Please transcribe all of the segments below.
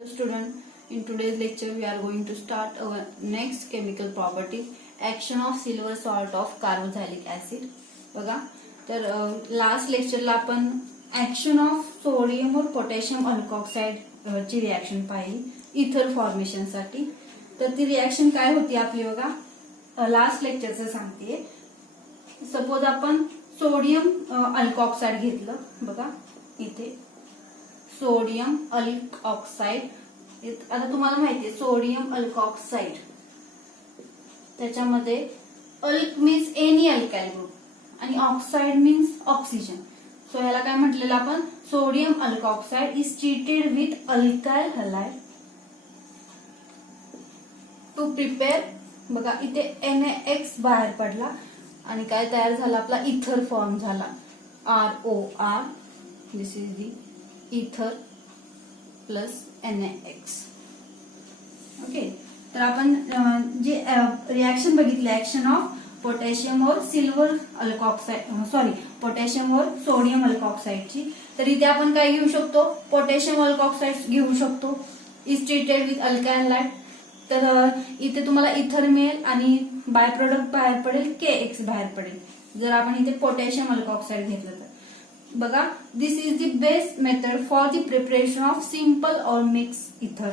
Student, in today's lecture we are going to start our next chemical property, action of silver salt of carboxylic acid. बघा तर last लेक्चरला आपण action of sodium और potassium अल्कॉक्साइड ची reaction पाहिली इथर formation साठी. तर ती रिएक्शन काय होती आपली बघा लास्ट लेक्चरचं सांगते. सपोज आपण सोडियम अल्कॉक्साइड घेतलं बघा इथे सोडियम अल्कऑक्साइड. आता तुम्हाला माहितीये सोडियम अल्कऑक्साइड त्याच्यामध्ये alk means any alkyl group आणि ऑक्साइड मीन्स ऑक्सिजन. सो ह्याला काय म्हटलेलं आपण sodium alkoxide is treated with alkyl halide to prepare. बघा इथे NaX बाहेर पडला आणि काय तयार झाला आपला इथर फॉर्म झाला ROR. दिस इज दी इथर प्लस NaX. ओके तर आपण जे रिएक्शन बघितली ऍक्शन ऑफ पोटॅशियम और सिल्वर अल्कऑक्साइड पोटॅशियम और सोडियम अल्कऑक्साइडची. तर इथे आपण काय घेऊ शकतो पोटॅशियम अल्कऑक्साइड घेऊ शकतो is treated with alkyl halide. तर इथे तुम्हाला इथर मिळेल आणि बाय प्रोडक्ट बाहेर पडेल KX बाहेर पडेल जर आपण इथे पोटॅशियम अल्कऑक्साइड घेतलं तर. बघा this is the best method for the preparation of simple और मिक्स इथर.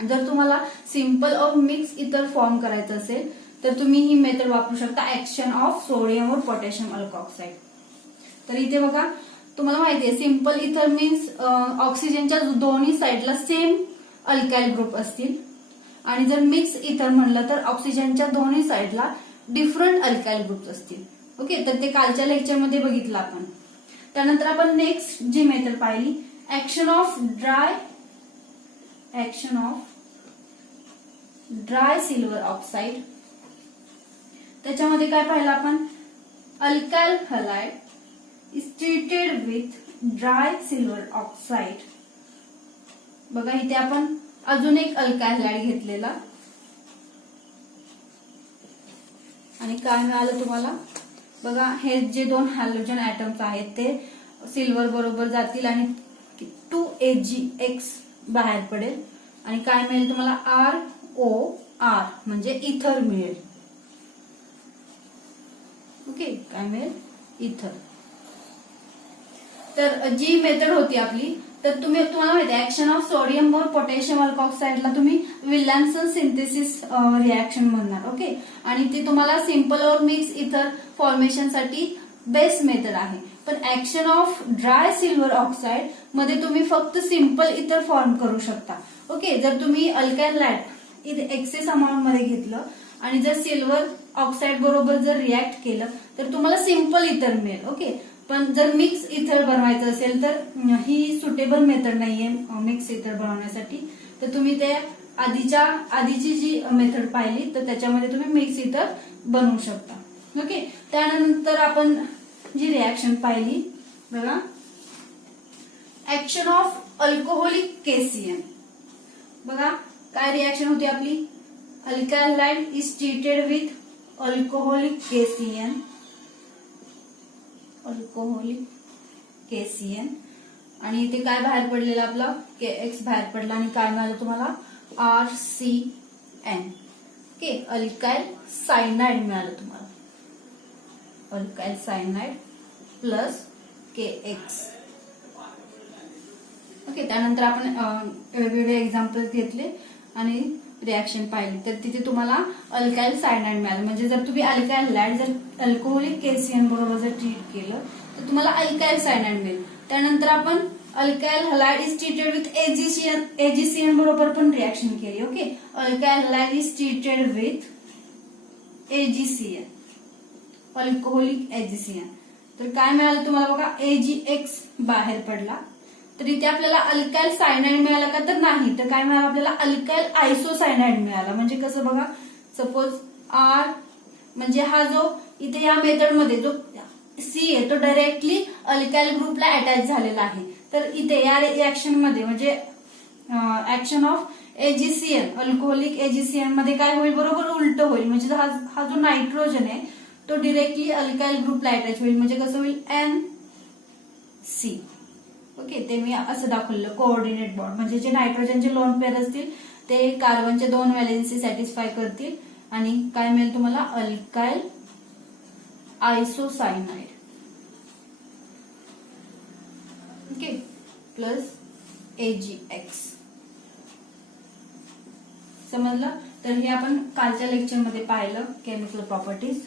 जर तुम्हाला सिंपल और मिक्स इथर फॉर्म करायचं असेल तर तुम्ही ही मेथड वापरू शकता ऍक्शन ऑफ सोडियम और पोटॅशियम अल्कऑक्साइड. तर इथे बघा तुम्हाला माहितीये सिंपल इथर मीन्स ऑक्सिजनच्या दोन्ही साइडला सेम अल्काइल ग्रुप असतील आणि जर मिक्स इथर म्हणलं तर ऑक्सिजनच्या दोन्ही साइडला डिफरंट अल्काइल ग्रुप असतील. ओके तर ते कालच्या लेक्चरमध्ये बघितलं आपण. त्यानंतर आपण नेक्स्ट जी मेथड पाहिली action of dry silver oxide. त्याच्यामध्ये काय पाहिलं आपण alkyl halide is treated with dry silver oxide. बघा इथे आपण अजून एक अल्काइल हलाइड घेतलेला आणि काय मिळालं तुम्हाला बघा हे जे दोन हॅलोजन ऍटम्स आहेत ते सिल्वर बरोबर जातील आणि 2AgX बाहेर पडेल आणि काय मिळेल तुम्हाला ROR म्हणजे इथर मिळेल. ओके काय मिळेल इथर. तर जी मेथड होती आपली तर तुम्हाला माहिती ऍक्शन ऑफ सोडियम और पोटॅशियम अल्कऑक्साइडला तुम्ही विल्यमसन सिंथेसिस रिएक्शन म्हणणार. ओके आणि ती तुम्हाला सिंपल और मिक्स इथर फॉर्मेशन साठी बेस्ट मेथड आहे. पण action of dry silver oxide मध्ये तुम्ही फक्त सिंपल इथर फॉर्म करू शकता. ओके जर तुम्ही अल्काइल हलाइड इथे एक्सेस अमाऊंट मध्ये घेतलं आणि जर सिल्वर ऑक्साइड बरोबर जर रिएक्ट केलं तर तुम्हाला सिंपल इथर मिळेल. ओके पण जर मिक्स इथर बनवायचं असेल तर ही सुटेबल मेथड नाहीये मिक्स इथर बनवण्यासाठी. तर तुम्ही ते आधीची जी मेथड पाहिली तर त्याच्यामध्ये तुम्ही मिक्स इथर बनवू शकता. ओके त्यानंतर आपण जी रिएक्शन पाहिली बघा ऍक्शन ऑफ अल्कोहोलिक केसीएन. बघा काय रिएक्शन होती आपली alkyl halide is treated with alcoholic KCN आणि इथे काय बाहेर पडलेलं आपला KX बाहेर पडला आणि काय मिळालं तुम्हाला RCN. ओके अल्काइल सायनाइड मिळालं तुम्हाला alkyl cyanide plus KX. Okay त्यानंतर आपण वेगवेगळे एक्झाम्पल्स घेतले आणि रिएक्शन पाहिली तर तिथे तुम्हाला अल्काइल सायनाइड मिळालं. म्हणजे जर तुम्ही अल्काइल हलाइड जर अल्कोहोलिक केसीएन बरोबर जर ट्रीट केलं तर तुम्हाला अल्काइल सायनाइड मिळेल. त्यानंतर आपण alkyl halide is treated with AgCN बरोबर पण रिएक्शन केली. Okay alkyl halide is treated with AgCN alcoholic AgCN. तर काय मिळालं तुम्हाला बघा AgX बाहेर पडला. तर इथे आपल्याला अल्काइल सायनाइड मिळाला का तर नाही तर काय मिळालं आपल्याला अल्काइल आयसोसायनाइड मिळाला. म्हणजे कसं बघा सपोज R म्हणजे हा जो इथे या मेथडमध्ये जो C आहे तो डायरेक्टली अल्काइल ग्रुपला अटॅच झालेला आहे. तर इथे या रिएक्शन मध्ये म्हणजे action of AgCN alcoholic AgCN मध्ये काय होईल बरोबर उलट होईल. म्हणजे हा जो नायट्रोजन आहे तो डायरेक्टली अल्काइल ग्रुपला अटॅच होईल. म्हणजे कसं होईल NC. ओके, ते मी असं दाखवलेलं कोऑर्डिनेट बॉन्ड, म्हणजे जे नायट्रोजनचे लोन पेअर असतील ते कार्बनचे 2 व्हॅलेन्सी सॅटिस्फाय करतील आणि काय मिळेल तुम्हाला, alkyl isocyanide. Okay, plus AgX. समजलं? तर हे आपण कालच्या लेक्चरमध्ये पाहिलं केमिकल प्रॉपर्टीज.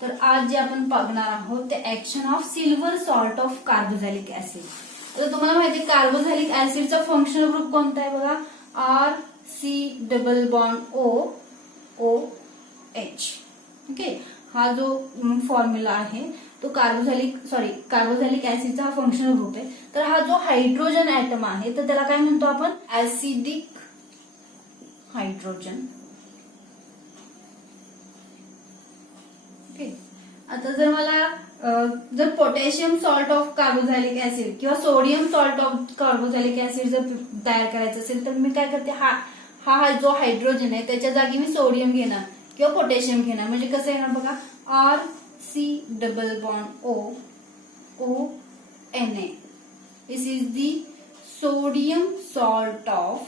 तर आज जे आपण बघणार आहोत ते action of silver salt of carboxylic acid. तर तुम्हाला माहिती आहे कार्बोझॅलिक ऍसिडचा फंक्शनल ग्रुप कोणता आहे बघा, RC double bond OH. Okay, हा जो फॉर्म्युला आहे तो कार्बोझॅलिक ऍसिडचा हा फंक्शनल ग्रुप आहे. तर हा जो हायड्रोजन ऍटम आहे तर त्याला काय म्हणतो आपण, ऍसिडिक हायड्रोजन. ओके, आता जर मला जर potassium salt of carboxylic acid किंवा sodium salt of carboxylic acid जर तयार करायचं असेल तर मी काय करते, हा जो हायड्रोजन आहे त्याच्या जागी मी सोडियम घेणार किंवा पोटॅशियम घेणार. म्हणजे कसं येणार बघा, RC double bond ONA. This is the sodium salt of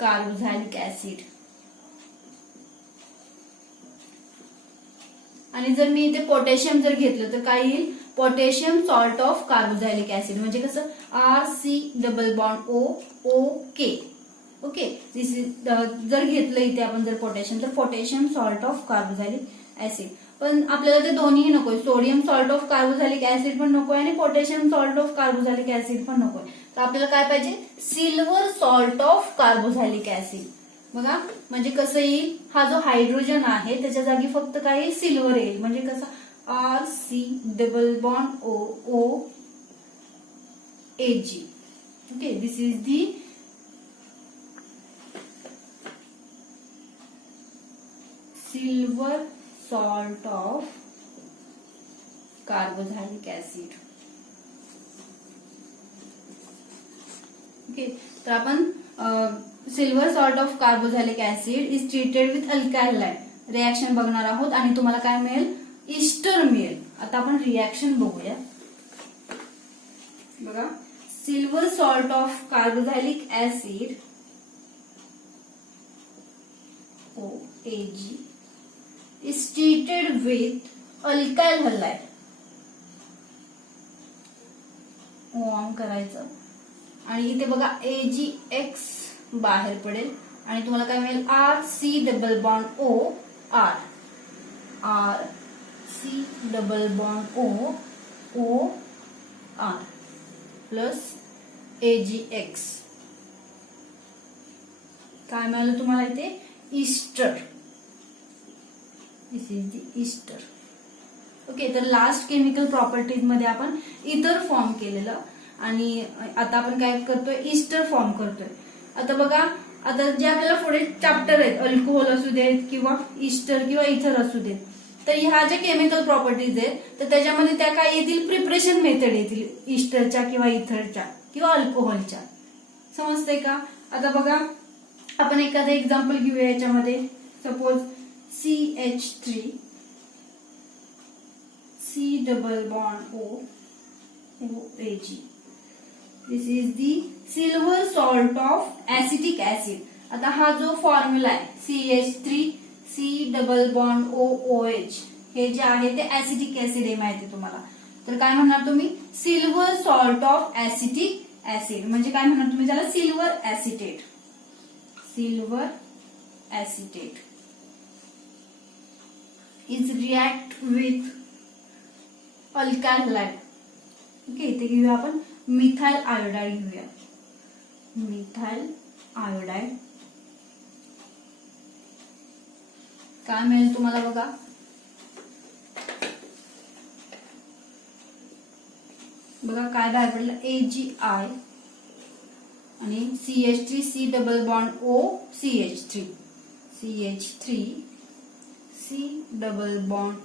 carboxylic acid. आणि जर मी इथे पोटॅशियम जर घेतलं तर काय येईल, potassium salt of carboxylic acid. म्हणजे कसं, RC double bond OK. Okay, this is जर घेतलं इथे आपण जर पोटॅशियम तर potassium salt of carboxylic acid. पण आपल्याला ते दोन्ही नकोय, sodium salt of carboxylic acid पण नकोय आणि potassium salt of carboxylic acid पण नकोय. तर आपल्याला काय पाहिजे, silver salt of carboxylic acid. बघा म्हणजे कसं येईल, हा जो हायड्रोजन आहे त्याच्या जागी फक्त काय येईल, सिल्वर येईल. म्हणजे कसं, RC double bond OAG. Okay, this is the silver salt of carboxylic acid. Okay, तर आपण silver salt of carboxylic acid is treated with alkyl reaction बघणार आहोत आणि तुम्हाला काय मिळेल, ईस्टर मिळेल. आता आपण रिएक्शन बघूया. बघा, silver salt of carboxylic acid OAG is treated with alkyl halide. On करायचं आणि इथे बघा AgX बाहेर पडेल आणि तुम्हाला काय मिळेल, RC double bond RC double bond OR plus AgX. काय मिळालं तुम्हाला इथे, Easter. This is the Easter. Okay, तर लास्ट केमिकल प्रॉपर्टीज मध्ये आपण इथर फॉर्म केलेलं आणि आता आपण काय करतोय, ईस्टर फॉर्म करतोय. आता बघा, आता जे आपल्याला पुढे चॅप्टर आहेत, अल्कोहोल असू देत किंवा ईस्टर किंवा इथर असू देत, तर ह्या ज्या केमिकल प्रॉपर्टीज आहेत तर त्याच्यामध्ये त्या काय येतील, प्रिपरेशन मेथड येतील ईस्टरच्या किंवा इथरच्या किंवा अल्कोहोलच्या. समजतंय का? आता बघा आपण एखादं एक्झाम्पल घेऊया याच्यामध्ये. Suppose CH3 C double bond OAG. This is the silver salt of acetic acid. आता हा जो फॉर्म्युला आहे CH3 C double bond OH, हे जे आहे ते ऍसिटिक ऍसिड आहे, माहिती तुम्हाला. तर काय म्हणणार तुम्ही, silver salt of acetic acid. म्हणजे काय म्हणणार तुम्ही त्याला, silver acetate. Silver acetate is react with alkyl halide. Okay, इथे घेऊया आपण मिथाइल आयोडाइड घेऊया. मिथाइल आयोडाइड काय मिळेल तुम्हाला बघा, बघा काय बाहेर पडलं, AgI आणि CH3 C double bond OCH3 CH3 C double bond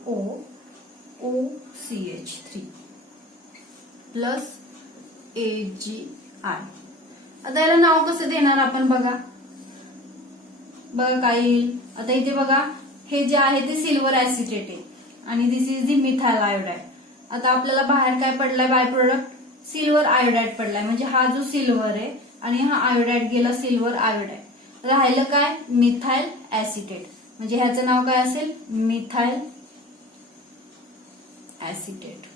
OCH3 plus AgI. आता याला नाव कसं देणार आपण बघा, बघा काय येईल. आता इथे बघा हे जे आहे ते सिल्वर ऍसिटेट आहे आणि दिस इज दी मिथाइल आयोडाइड. आता आपल्याला बाहेर काय पडलाय बाय प्रोडक्ट, सिल्वर आयोडाइड पडलाय. म्हणजे हा जो सिल्वर आहे आणि हा आयोडाइड गेला सिल्वर आयोडाइड. राहिलं काय मिथाइल ऍसिटेट. म्हणजे ह्याचं नाव काय असेल मिथाइल ऍसिटेट.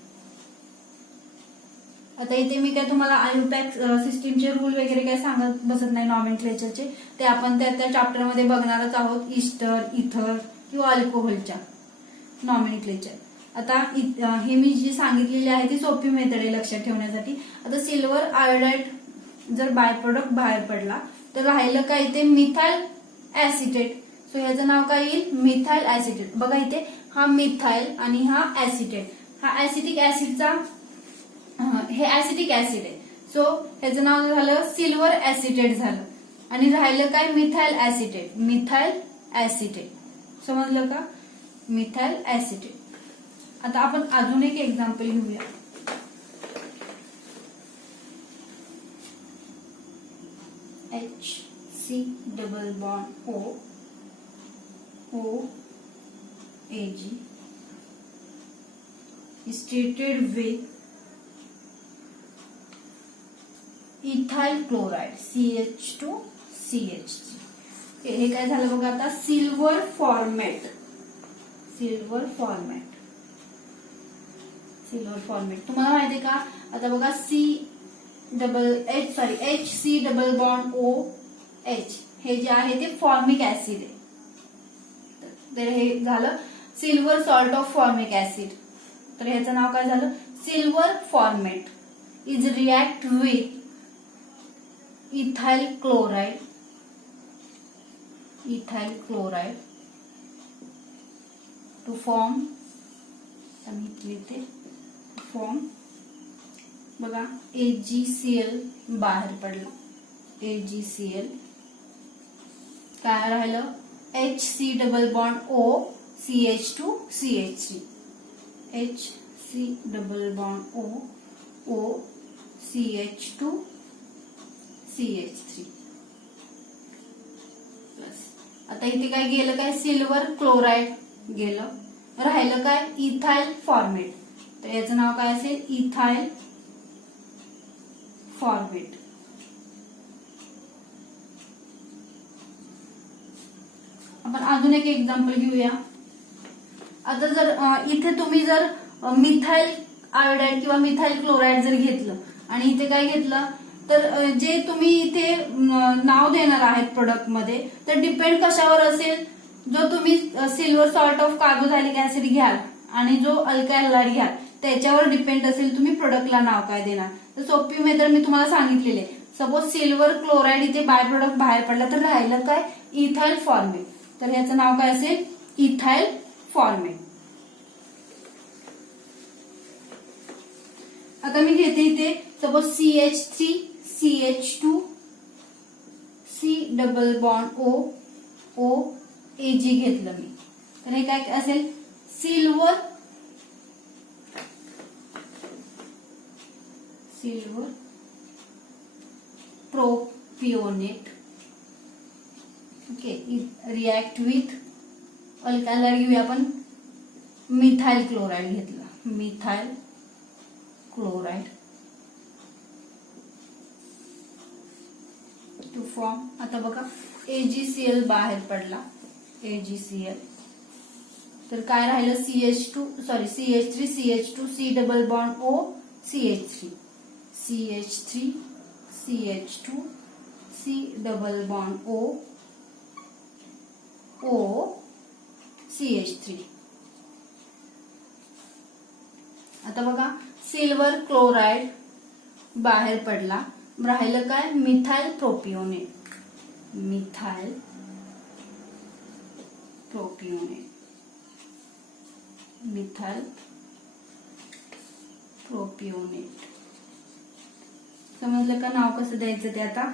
आता इथे मी काय तुम्हाला आयुपॅक सिस्टीमचे रूल वगैरे काय सांगत बसत नाही नॉमेनक्लेचरचे, ते आपण त्या चॅप्टर मध्ये बघणारच आहोत. ईस्टर, इथर किंवा अल्कोहोलच्या नॉमेनक्लेचर. आता हे मी जी सांगितलेली आहे ती सोपी मेथड आहे लक्षात ठेवण्यासाठी. आता सिल्वर आयोडाइड जर बाय प्रोडक्ट बाहेर पडला तर राहिलं काय इथे मिथाइल ऍसिटेट. सो ह्याचं नाव काय येईल मिथाइल ऍसिटेट. बघा इथे हा मिथाइल आणि हा ऍसिटेट. हा ऍसिटिक ऍसिडचा हे ऍसिटिक ऍसिड आहे. सो ह्याचं नाव झालं सिल्वर ऍसिटेट झालं. आणि राहिलं काय मिथाइल ऍसिटेट. मिथाइल ऍसिटेट समजलं का मिथाइल ऍसिटेट. आता आपण अजून एक एक्झाम्पल घेऊया. HC double bond OAG is treated with ethyl chloride CH2CH3. हे काय झालं बघा आता सिल्वर फॉर्मॅट. सिल्वर फॉर्मॅट तुम्हाला माहितीये का. आता बघा HC डबल बॉन्ड OH हे जे आहे ते फॉर्मिक ऍसिड आहे. तर हे झालं silver salt of formic acid. तर ह्याचं नाव काय झालं silver formate is react with ethyl chloride to form बघा AgCl बाहेर पडला. AgCl काय राहिलं HC double bond O CH2CH3. HC double bond O CH2CH3 plus. आता इथे काय गेलं काय सिल्वर क्लोराइड गेलं. राहिलं काय इथाइल फॉर्मेट. तर याचं नाव काय असेल इथाइल फॉर्मेट. आपण अजून एक एक्झाम्पल घेऊया. आता जर इथे तुम्ही जर मिथाइल आयोडाइड किंवा मिथाइल क्लोराइड जर घेतलं आणि इथे काय घेतलं तर जे तुम्ही इथे नाव देणार आहेत प्रोडक्ट मध्ये तर डिपेंड कशावर असेल. जो तुम्ही सिल्वर सॉल्ट ऑफ कार्बोझायलिक ऍसिड घ्याल आणि जो अल्काइल हॅलाइड घ्याल त्याच्यावर डिपेंड असेल तुम्ही प्रोडक्टला नाव काय देणार. तर सोपी मेथड मी तुम्हाला सांगितलेली आहे. सपोज सिल्वर क्लोराइड इथे बाय प्रोडक्ट बाहेर पडला तर राहिलं काय इथाइल फॉर्मेट. तर ह्याचं नाव काय असेल इथाइल फॉर्मेट. आता मी घेते इथे suppose CH3 CH2 C double bond O AG घेतलं मी. तर हे काय असेल silver propionate. Okay react with alkyl घेऊया आपण मिथाइल क्लोराइड घेतला. Methyl chloride to form. आता बघा AgCl बाहेर पडला. AgCl तर काय राहिलं CH3 CH2 C double bond O CH3 CH2 C double bond O CH3. आता बघा सिल्वर क्लोराइड बाहेर पडला. राहिलं काय मिथाइल प्रोपिओनेट. समजलं का नाव कसं द्यायचं ते. आता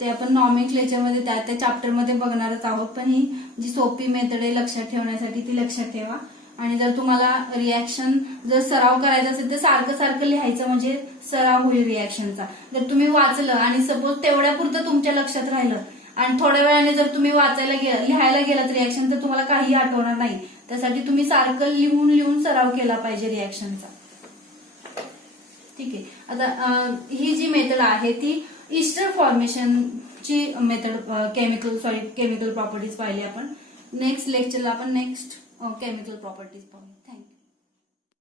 ते आपण नॉमेनक्लेचर मध्ये त्या चॅप्टर मध्ये बघणारच आहोत. पण ही जी सोपी मेथड आहे लक्षात ठेवण्यासाठी ती लक्षात ठेवा. आणि जर तुम्हाला रिॲक्शन जर सराव करायचा असेल तर सारखं लिहायचं म्हणजे सराव होईल रिॲक्शनचा. जर तुम्ही वाचलं आणि सपोज तेवढ्यापुरतं तुमच्या लक्षात राहिलं आणि थोड्या वेळाने जर तुम्ही लिहायला गेलात रिॲक्शन तर तुम्हाला काही आठवणार नाही. त्यासाठी तुम्ही सारखं लिहून सराव केला पाहिजे रिॲक्शनचा. ठीक आहे. आता ही जी मेथड आहे ती ईस्टर फॉर्मेशनची मेथड केमिकल प्रॉपर्टीज पाहिली आपण. नेक्स्ट लेक्चरला आपण नेक्स्ट केमिकल प्रॉपर्टीज पाहू. थँक्यू.